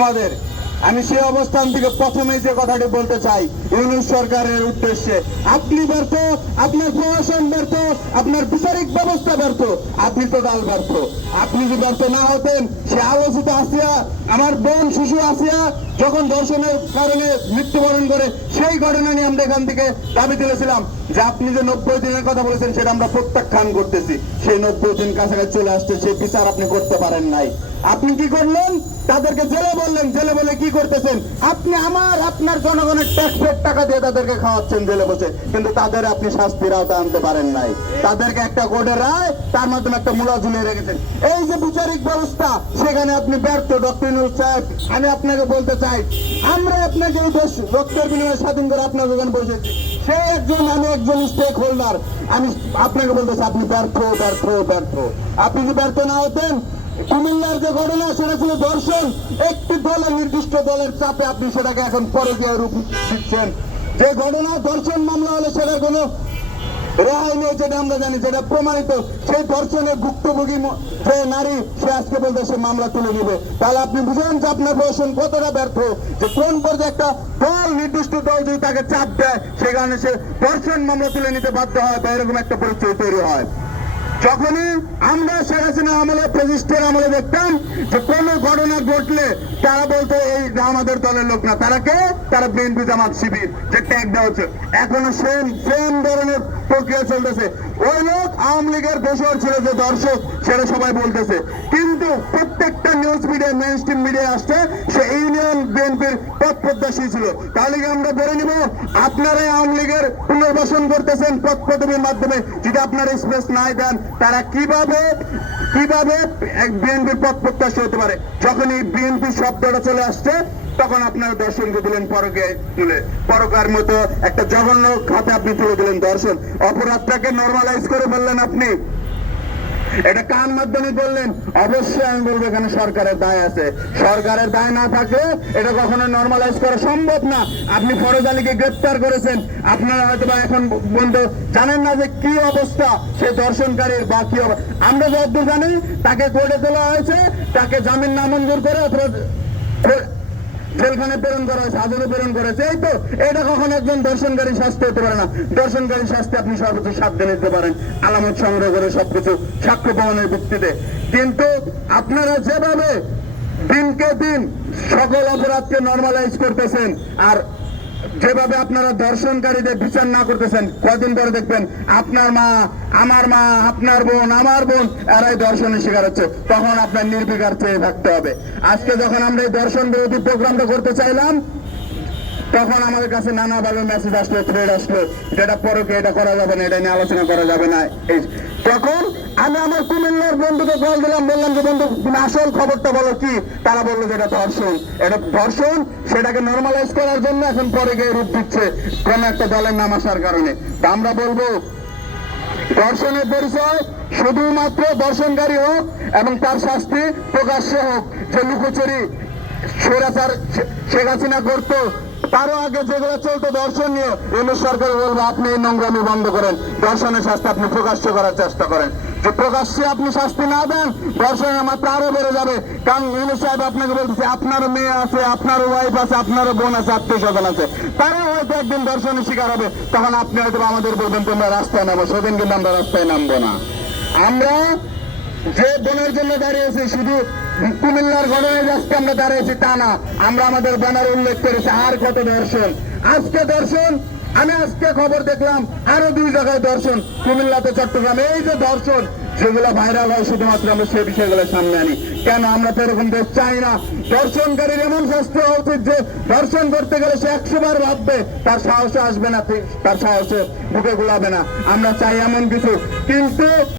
আমাদের। আমি সেই অবস্থান থেকে প্রথমেই যে কথাটি বলতে চাই, ইউনুস সরকারের উদ্দেশ্যে, আপনি ব্যর্থ, আপনার প্রশাসন ব্যর্থ, আপনার বিচারিক ব্যবস্থা ব্যর্থ, আপনি টোটাল ব্যর্থ। আপনি যদি ব্যর্থ না হতেন, সে আলোচিত আসিয়া, আমার বোন শিশু আসিয়া, যখন দর্শনের কারণে মৃত্যুবরণ করে, সেই ঘটনা নিয়ে আমরা এখান থেকে দাবি তুলেছিলাম যে আপনি যে নব্বই দিনের কথা বলেছেন, সেটা আমরা প্রত্যাখ্যান করতেছি। সেই নব্বই দিন কাছাকাছি চলে আসছে, সেই বিচার আপনি করতে পারেন নাই। আপনি কি করলেন? তাদেরকে জেলে বললেন, জেলে বলে কি করতেছেন? আপনি আমার, আপনার জনগণের ট্যাক্সের টাকা দিয়ে তাদেরকে খাওয়াচ্ছেন জেলে বসে। কিন্তু তাদের আপনি শাস্তির আওতা আনতে পারেন নাই। তাদেরকে একটা কোর্টের রায়, তার মাধ্যমে একটা মূলা ঝুলিয়ে রেখেছেন। এই যে বিচারিক ব্যবস্থা, সেখানে আপনি ব্যর্থ ডক্টর নুর সাহেব। আমি আপনাকে বলতে চাই, আমরা আপনাকে এই দেশ রক্তের বিনিময়ে স্বাধীন করে আপনার দোকান বসেছি সে একজন, আমি একজন স্টেক হোল্ডার আমি আপনাকে বলতেছি আপনি ব্যর্থ ব্যর্থ ব্যর্থ। আপনি যদি ব্যর্থ না হতেন? কুমিল্লার যে ঘটনা, সেটা ছিল দর্শন। একটি দলের নির্দিষ্ট দলের চাপে আপনি সেটাকে এখন পরে গিয়ে রূপ দিচ্ছেন। যে ঘটনা, দর্শন মামলা হলে সেটার কোনো রেহাই নেই, যেটা আমরা জানি, যেটা প্রমাণিত। সেই ধর্ষণের ভুক্তভোগী যে নারী, সে আজকে বলতে সে মামলা তুলে নিবে। তাহলে আপনি বুঝেন যে আপনার প্রশাসন কতটা ব্যর্থ, যে কোন পর্যায়ে একটা দল, নির্দিষ্ট দল যদি তাকে চাপ দেয়, সে কারণে সে ধর্ষণ মামলা তুলে নিতে বাধ্য হয় বা এরকম একটা পরিচয় তৈরি হয়। যখনই আমরা শেখ হাসিনা আমলে প্রতিষ্ঠার আমলে দেখতাম যে কোনো ঘটনা ঘটলে তারা বলতো, এই আমাদের দলের লোক না, তারা কে? তারা বিএনপি জামাত শিবির, যে ট্যাগ দেওয়া হচ্ছে। এখনও সেম সেম ধরনের প্রক্রিয়া চলতেছে। ওই লোক আওয়ামী লীগের দোষর ছিল যে দর্শক, সেটা সবাই বলতেছে। কিন্তু প্রত্যেকটা news media mainstream media আসছে, সে ইউনিয়ন বিএনপির পথ প্রত্যাশী ছিল। তাহলে আমরা ধরে নিব, আপনারাই আওয়ামী লীগের পুনর্বাসন করতেছেন পথ পদবীর মাধ্যমে? যদি আপনারা স্পেস নাই দেন, তারা কীভাবে কীভাবে বিএনপির পথ প্রত্যাশী হতে পারে? যখন এই বিএনপি শব্দটা চলে আসছে তখন আপনারা দর্শনকে দিলেন পরকে তুলে। পরকার মতো একটা জঘন্য খাতে আপনি তুলে দিলেন দর্শন। অপরাধটাকে নর্মালাইজ করে ফেললেন আপনি। এটা কার মাধ্যমে বললেন? অবশ্যই আমি বলব এখানে সরকারের দায় আছে। সরকারের দায় না থাকলে এটা কখনো নর্মালাইজ করা সম্ভব না। আপনি ফরজ আলীকে গ্রেপ্তার করেছেন। আপনারা হয়তো বা এখন বন্ধু জানেন না যে কি অবস্থা, সে দর্শনকারীর বা কি আমরা যতদূর জানি তাকে কোর্টে তোলা হয়েছে, তাকে জামিন নামঞ্জুর করে অথবা জেলখানে প্রেরণ করা হয়েছে আদালতে প্রেরণ করেছে এই তো, এটা কখন একজন দর্শনকারী শাস্তি হতে পারে না। দর্শনকারী শাস্তি আপনি সর্বোচ্চ সাত দিন নিতে পারেন। আলামত সংগ্রহ করে সবকিছু সাক্ষ্য প্রমাণের ভিত্তিতে। কিন্তু আপনারা যেভাবে দিনকে দিন সকল অপরাধকে নর্মালাইজ করতেছেন, আর যেভাবে আপনারা দর্শনকারীদের বিচার না করতেছেন, কদিন পরে দেখবেন আপনার মা, আমার মা, আপনার বোন, আমার বোন, এরাই দর্শনের শিকার হচ্ছে। তখন আপনার নির্বিকার চেয়ে থাকতে হবে। আজকে যখন আমরা এই দর্শন বিরোধী প্রোগ্রামটা করতে চাইলাম, তখন আমাদের কাছে নানাভাবে মেসেজ আসলো থ্রেড আসলো, যেটা পরকে এটা করা যাবে না, এটা নিয়ে আলোচনা করা যাবে না। তখন আমি আমার বন্ধুকে কল দিলাম, বললাম যে, বন্ধু আসল খবরটা বলো কি? তারা বলল যে, এটা ধর্ষণ। এটা ধর্ষণ, সেটাকে নর্মালাইজ করার জন্য এখন পরে গিয়ে রূপ দিচ্ছে কোন একটা দলের নাম আসার কারণে। তা আমরা বলব দর্শনের পরিচয় শুধুমাত্র দর্শনকারী হোক এবং তার শাস্তি প্রকাশ্যে হোক। যে লুকোচুরি স্বৈরাচার শেখ হাসিনা করতো, তারও আগে যেগুলো চলতো দর্শন নিয়ে ইউনুস সরকার বলব, আপনি এই নোংরামি বন্ধ করেন। দর্শনের শাস্তি আপনি প্রকাশ্য করার চেষ্টা করেন। যে প্রকাশ্যে আপনি শাস্তি না দেন, দর্শনের মাত্রা আরও বেড়ে যাবে। কারণ ইউনুস সাহেব আপনাকে বলতেছে আপনারও মেয়ে আছে আপনারও ওয়াইফ আছে আপনারও বোন আছে, আত্মীয় স্বজন আছে। তারাও হয়তো একদিন দর্শনের শিকার হবে, তখন আপনি হয়তো আমাদের বলবেন তোমরা রাস্তায় নামো সেদিন কিন্তু আমরা রাস্তায় নামবো না। আমরা যে বোনের জন্য দাঁড়িয়েছি, শুধু কুমিল্লার ঘটনায় আজকে আমরা দাঁড়িয়েছি তা না, আমরা আমাদের ব্যানার উল্লেখ করেছি, আর কত দর্শন। আজকে দর্শন আমি আজকে খবর দেখলাম আরও দুই জায়গায় দর্শন, কুমিল্লাতে, চট্টগ্রামে। এই যে দর্শন, যেগুলো ভাইরাল হয়, শুধুমাত্র আমরা সেই বিষয়গুলো সামনে আনি। কেন আমরা তো এরকম দেশ চাই না? দর্শনকারীর এমন শাস্তি হওয়া উচিত যে দর্শন করতে গেলে সে একশো বার ভাববে, তার সাহসে আসবে না, তার সাহসে বুকে গুলাবে না। আমরা চাই এমন কিছু। কিন্তু